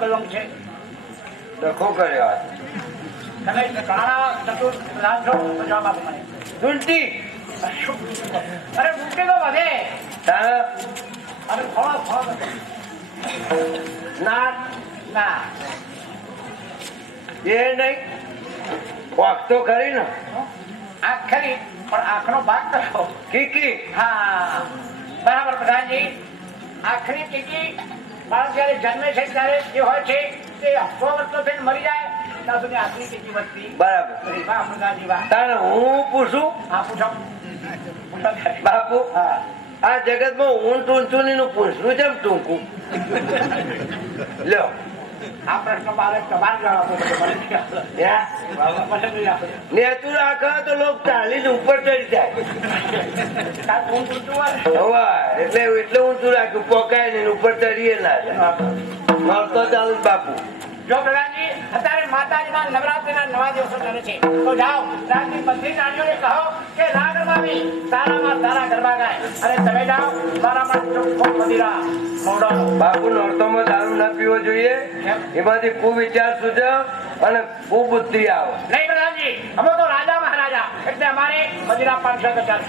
કલમ છે. ડખો કર્યો તમે કાળા ચતુર પ્રધાન છો જવાબ આપો મને. ચૂંટી અરે ઉલટી તો વધે. અરે ફળ ફળ ના ના. એ નહીં? વાક તો ખરી ને. આંખ ખરી પણ આંખનો ભાગ કરો કીકી. હા. બરાબર પ્રધાનજી આખરી ટીકી બાળક જયારે જન્મે છે ત્યારે જે હોય છે તે સો વર્ષનો થઈને મરી જાય. ત્યાં સુધી આખરી ટીકી વધતી બરાબર. તારે હું પૂછું? હા પૂછો. બાપુ હા. આ જગતમાં ઊંટ ઊંચું નું પૂછવું છે ટૂંકું. લ્યો. આ પ્રશ્ન તમારે જવાબ. નેતું રાખો તો લોક ચાલીને ઉપર ચડી જાય. એટલે એટલે ઊંચું રાખ્યું પોકાય ને ઉપર ચડીએ ના મળતો ચાલુ બાપુ. જો પ્રધાનજી અત્યારે માતાજીના નવરાત્રીના નવા દિવસો ચાલે છે. તો જાઓ રાજની બધી નાનીઓને કહો કે રાગ રમાવી સારામાં સારા ગરબા ગાય. અને તમે જાઓ તારામાં ચોખ્ખો મદિરા બાપુ નોરતોમાં દારૂ ના પીવો જોઈએ. એમાંથી કુવિચાર સુજવ અને કુબુદ્ધિ આવે. નહીં પ્રધાનજી અમે તો રાજા મહારાજા. એટલે અમારે મદિરા પાંચસો કચાર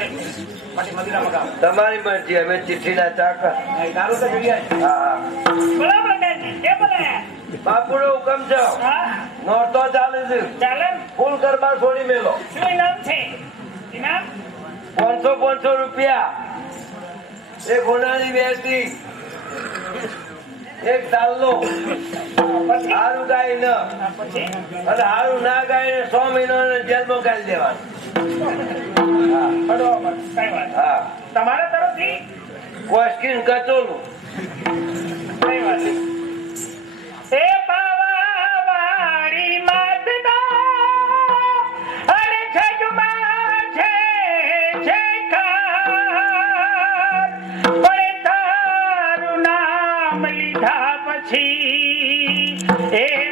મગાવો. તમારી મરજી અમે ચિઠ્ઠી ના ચાકર દારૂ તો જોઈએ હા બરાબર બાપુનો હુકમ છે નોરતો ચાલે છે. ચાલે? ફૂલ ગરબા છોડી મેલો. શું ઇનામ છે? ઇનામ? પાંચસો પાંચસો રૂપિયા. એક ગુનાની બેસી એક તાલનો હારું ગાય ન. પછી? અને હારું ના ગાય ને સો મહિનો જેલમાં ગાળી દેવાનું. તમારા તરફથી? કોસ્કીન કચોલું. પછી એ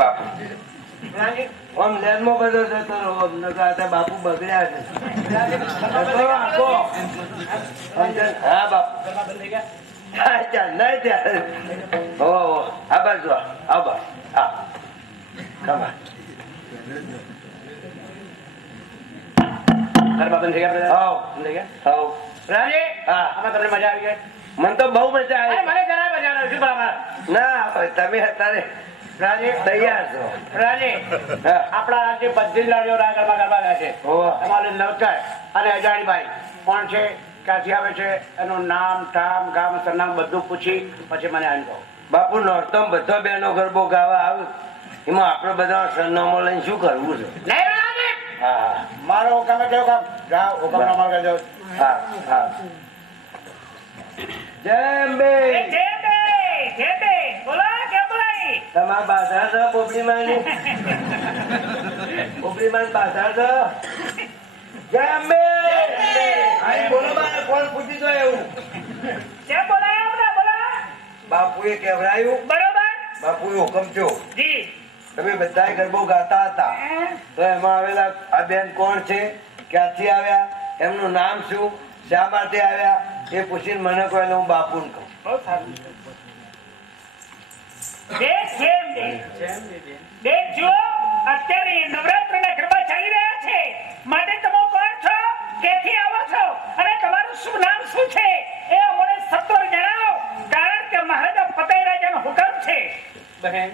બાપુ. બધો જતો રહો બાપુ બગડ્યા છે. રાજી તો આખો. હા બાપ. ગરબા બંધ થઈ ગયા હા, ચાલ નહીં ત્યારે હો હો. આ બાજુ આ. આ હા. કમા ગરબા બંધ થઈ ગયા બધા? થઈ ગયા? હાવ. રાજી હા. આમાં તમને મજા આવી ગઈ? મને તો બહુ મજા આવી. મને જરા મજા આવે. શું ના તમે અત્યારે રાજી તૈયાર છો? રાજી. આપણા રાજ્ય બધી લાડીઓ રાગ ગરબા ગરબા ગાય છે. હોવે. અમારે અને અજાણીભાઈ કોણ છે ક્યાંથી આવે છે એનું નામ ઠામ ગામ સરનામ બધું પૂછી પછી મને અનુભવ બાપુ નોરતમ બધો બેનો ગરબો ગાવા આવે. એમાં આપણે બધા સરનામો લઈને શું કરવું છે? મારો હુકમ કેવો કામ જાઓ હુકમ ના હા જય અંબે તમારા બાધા છે પોપડીમાની પોપડીમાની બાધા છે? જય અંબે! આઈ બોલો બાને કોણ પૂછી તો એવું? બાપુએ કહેવડાયું. બાપુએ હુકમ થયો. તમે બધા ગરબો ગાતા હતા. તો એમાં આવેલા આ બેન કોણ છે? ક્યાંથી આવ્યા? એમનું નામ શું? શા માટે આવ્યા? એ પૂછીને મને કહો હું બાપુને કહું. અત્યારે નવરાત્રના ગરબા ચાલી રહ્યા છે. માટે તમે કોણ છો ક્યાંથી આવો છો? અને તમારું શું નામ શું છે? એ અમને સત્વર જણાવો કારણ કે મહારાજા ફતેહ રાજાનો હુકમ છે. બહેન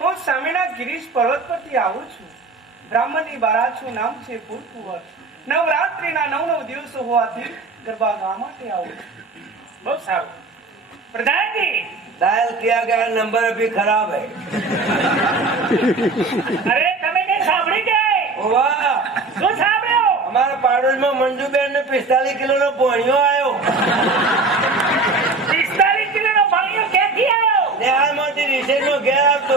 હું સામેના ગિરીશ પર્વત પરથી આવું છું. બ્રાહ્મણની બારા છું નામ છે પૂરકુંવર નવરાત્રિના નવ નવ દિવસો હોવાથી ગરબા ગાવા માટે આવું છું. બહુ સારું. પ્રધાનજી डायल किया गया नंबर अभी खराब है અરે તમે કઈ સાંભળી કે ओ वाह શું સાંભળ્યો हमारे पाड़ोस में मंजूबेन ने पिस्तालीस किलो નો પોણિયો આવ્યો પિસ્તાલીસ કિલોનો ભાઈઓ ક્યાંથી આવ્યો નેહાલ માંથી રીસેજ નો ઘેર આવતો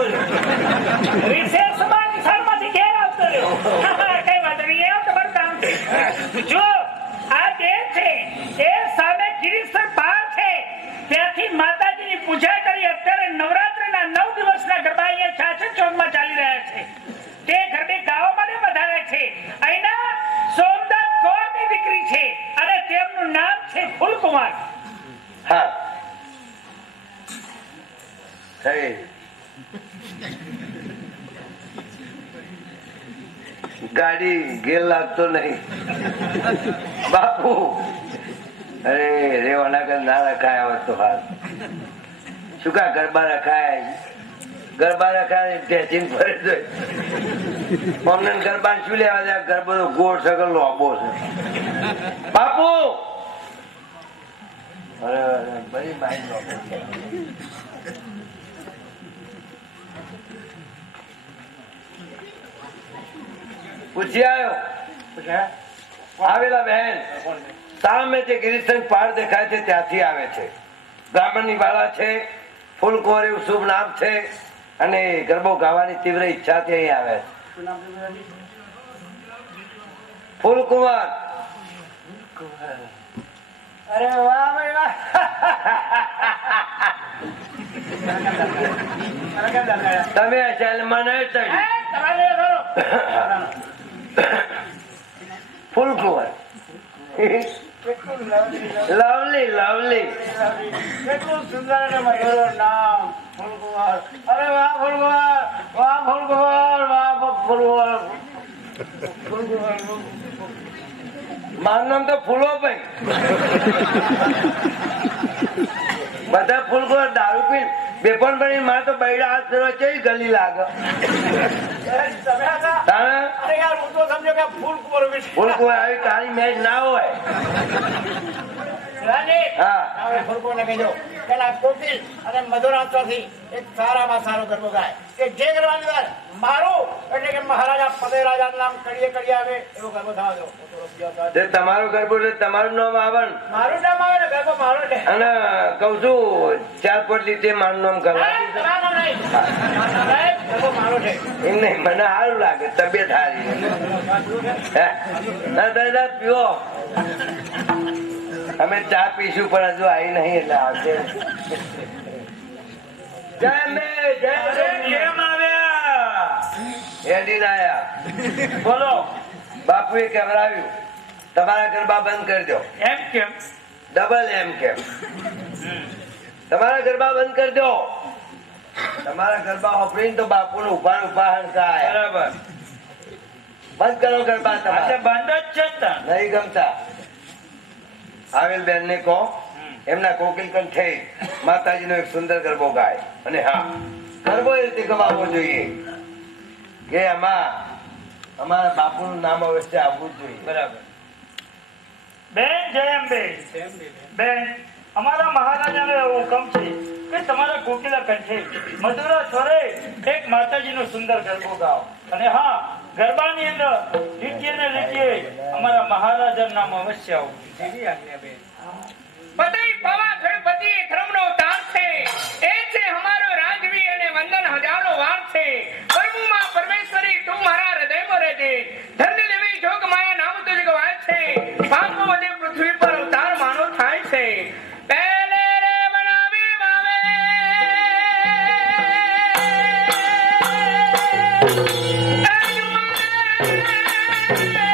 ગાડી ગેર લાગતો નહીં. બાપુ. અરે, રેવાના કર ના રખાય હોત તો હાલ. શું કા ગરબા રખાય? ગરબા રખાય ટેચિંગ ફરે છે અમને ગરબા શું લેવા દે ગરબા નો ગોળ સગર લોબો છે? બાપુ! અરે અરે ભાઈ બાઈ લોબો છે પૂછી આવ્યો. આવેલા બહેન સામે જે ગિરિશન પહાડ દેખાય છે ત્યાંથી આવે છે. બ્રાહ્મણની બાળા છે ફૂલકોર એવું શુભ નામ છે અને ગરબો ગાવાની તીવ્ર ઈચ્છાથી અહીં આવે છે? ફૂલકુમાર અરે વાહ ભાઈ વાહ? તમે શૈલમાં નહીં ચડી lovely, lovely, લવલી લવલી કેટલું સુંદર નામ ફૂલકુમાર અરે વાહ ફૂલકુમાર વાહ ફૂલકુમાર વાહ ફૂલકુમાર ફૂલકુમાર મારું નામ તો ફૂલો ભાઈ. બધા ફૂલકો દારૂ પી બેપણ પડી માં તો બૈડા હાથ ફેરવા ચઈ ગલી લાગે? અરે, તમે હતા? તાણે? અરે યાર હું તો સમજો કે ફૂલકુમાર વિશે. ફૂલકુમાર આવી તારી મેચ ના હોય. રાજી હા. હવે ફૂલકુમારને કહેજો. કે ના કોકિલ અને મધુરાત્રથી એક સારામાં સારો ગરબો ગાય. કે જે ગરબાની અંદર મારું એટલે કે મહારાજા ફતેહ રાજા નામ કડીએ કડીએ આવે એવો ગરબો થવા દો. તમારું ગરબો એટલે તમારું નામ આવે મારું નામ આવે ને ગરબો મારો છે અને કઉ છું ચાર પોટ લીધે મારું નામ કરવા નહીં. એમ મને સારું લાગે તબિયત સારી દાદા પીવો. અમે ચા પીશું પણ હજુ આવી નહીં એટલે આવશે. જય જય. કેમ આવ્યા? હેડીને આયા. બોલો. બાપુએ કહેવડાવ્યું તમારા ગરબા બંધ કરી દો એમ કેમ? ડબલ એમ કેમ. તમારા ગરબા બંધ કરી દો તમારા ગરબા ઓપરીને તો બાપુ નું ઊભા ઊભા હંકાય બરાબર. બંધ કરો ગરબા તમારા. બંધ જ છે નહીં ગમતા. આવેલ બેન ને કહો એમના કોકિલ કંઠે માતાજીનો એક સુંદર ગરબો ગાય. અને હા ગરબો એ રીતે ગવાવો જોઈએ. કે આમાં અમારા બાપુનું નામ અવશ્ય આવવું જ જોઈએ. બરાબર. બેન જયમ બેન બેન અમારા મહારાજાનો એવો હુકમ છે કે તમારા કોકિલા કંઠે મધુરા સ્વરે એક માતાજીનો સુંદર ગરબો ગાઓ. અને હા ગરબાની અંદર લીટીએ ને લીટીએ અમારા મહારાજા નામ અવશ્ય આવું જીવી આજ્ઞા બેન. પતિ Yeah.